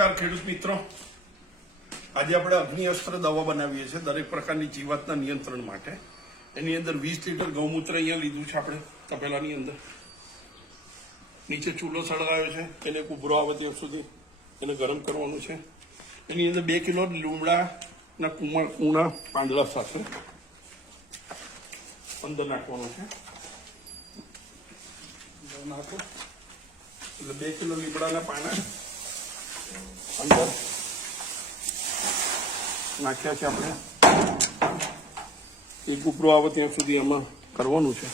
નમસ્કાર ખેડૂત મિત્રો, આજે આપણે અગ્નિ અસ્ત્ર દવા બનાવીએ છીએ દરેક પ્રકારની જીવાતના નિયંત્રણ માટે. એની અંદર 20 લીટર ગૌમૂત્ર અહીંયા લીધું છે આપણે તપેલાની અંદર. નીચે ચૂલો સળગાવ્યો છે, એને ઉભરો આવે ત્યાં સુધી એને ગરમ કરવાનું છે. એની અંદર 2 કિલો લીમડાના કૂણા પાંદડા સાથે અંદર નાખવાનું છે. નાખો એટલે 2 કિલો લીમડાના પાના અંદર નાખ્યા છે આપણે. એક ઉપરો આવે ત્યાં સુધી આમાં કરવાનું છે.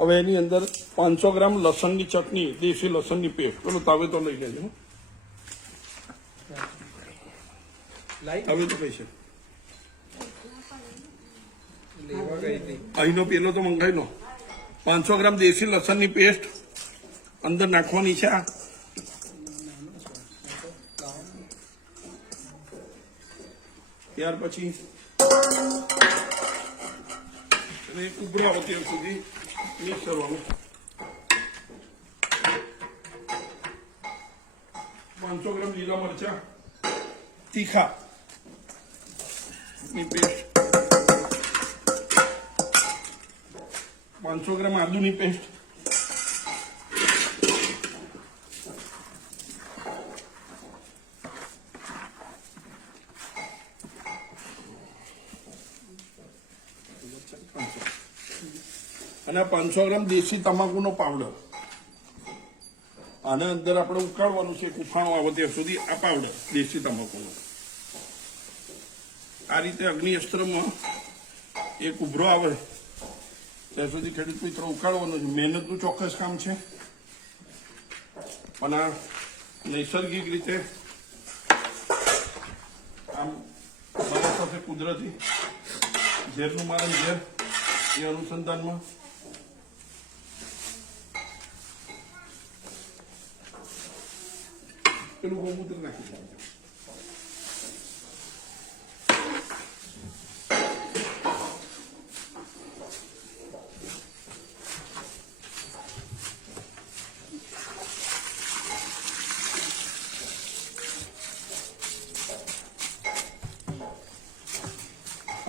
હવે એની અંદર 500 ગ્રામ લસણની ચટણી, દેશી લસણની પેસ્ટ, પેલો તાવે તો લઈ લેજો. તાવે તો કઈ છે અહીંનો પેલો તો મંગાવી લો. 500 ગ્રામ દેશી લસણની પેસ્ટ અંદર નાખવાની છે. ત્યાર પછી ઉભરો આવે ત્યાં સુધી મિક્સ કરવાનું. 500 ગ્રામ લીલા મરચા તીખા ની પેસ્ટ, 500 ગ્રામ આદુની પેસ્ટ, અને 500 ગ્રામ દેશી તમાકુનો પાવડર. આને અંદર આપણે ઉકાળવાનું છે, ઉફાણો આવે ત્યાં સુધી આ પાવડર દેશી તમાકુનો. આ રીતે અગ્નિ અસ્ત્રમાં એક ઉભરો આવે ત્યાં સુધી ખેડૂત મિત્રો ઉકાળવાનું છે. મહેનતનું ચોક્કસ કામ છે, પણ આ નૈસર્ગિક રીતે આમ મારા સાથે કુદરતી ઝેરનું મારણ ઝેર એ અનુસંધાનમાં પેલું ગૌમૂત્ર નાખી દીધું.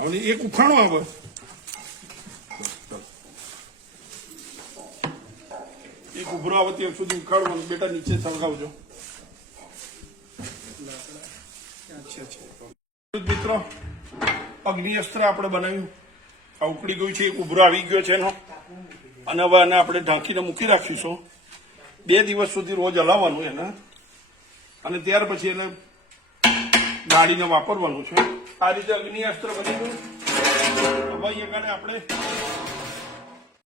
અને એક ઉફાણો આવે, એક ઉભરો આવે ત્યાં સુધી ઉકાળવાનું. બેટા નીચે સળગાવજો. મિત્રો, અગ્નિ અસ્ત્ર આપણે બનાવ્યું, આ ઉકળી ગયું છે, એક ઉભરો આવી ગયો છે એનો. અને હવે આને આપણે ઢાંકીને મૂકી રાખીશું. 2 દિવસ સુધી રોજ હલાવવાનું એને, અને ત્યાર પછી એને ગાળીને વાપરવાનું છે. આ રીતે અગ્નિ અસ્ત્ર બની ગયું. હવે અહીંયા આપણે